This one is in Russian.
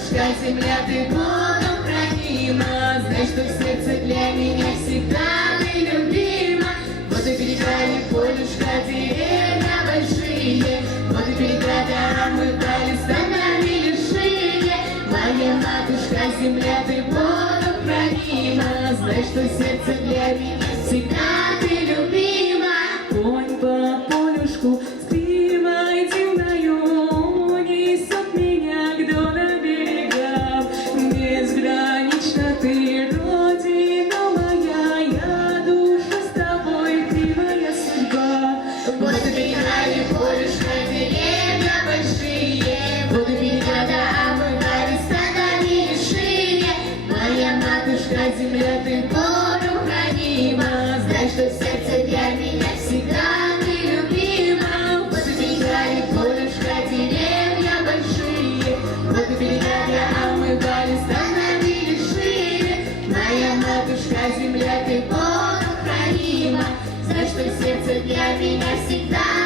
матушка земля, ты Богом хранима. Знай, что в сердце для меня всегда ты любима. Вот и берега, полюшка, деревья большие, вот и берега, да, мы брали, становили шире. Моя матушка земля, ты Богом хранима. Знай, что в сердце для меня всегда ты любима. Конь по полюшку спивай темною, несет меня к на берегам. Безгранично ты, Родина моя, я душа с тобой, ты моя судьба. Вот и берега и полюшка, деревья большие, вот и берега, да, омывали, становили шире. Моя матушка земля, ты Богом хранима. Знай, что в сердце для меня всегда ты любима. Вот и берега и полюшка, деревья большие, вот и берега, да, омывали, становили шире. Моя матушка земля, ты Богом хранима. Знай, что в сердце для меня всегда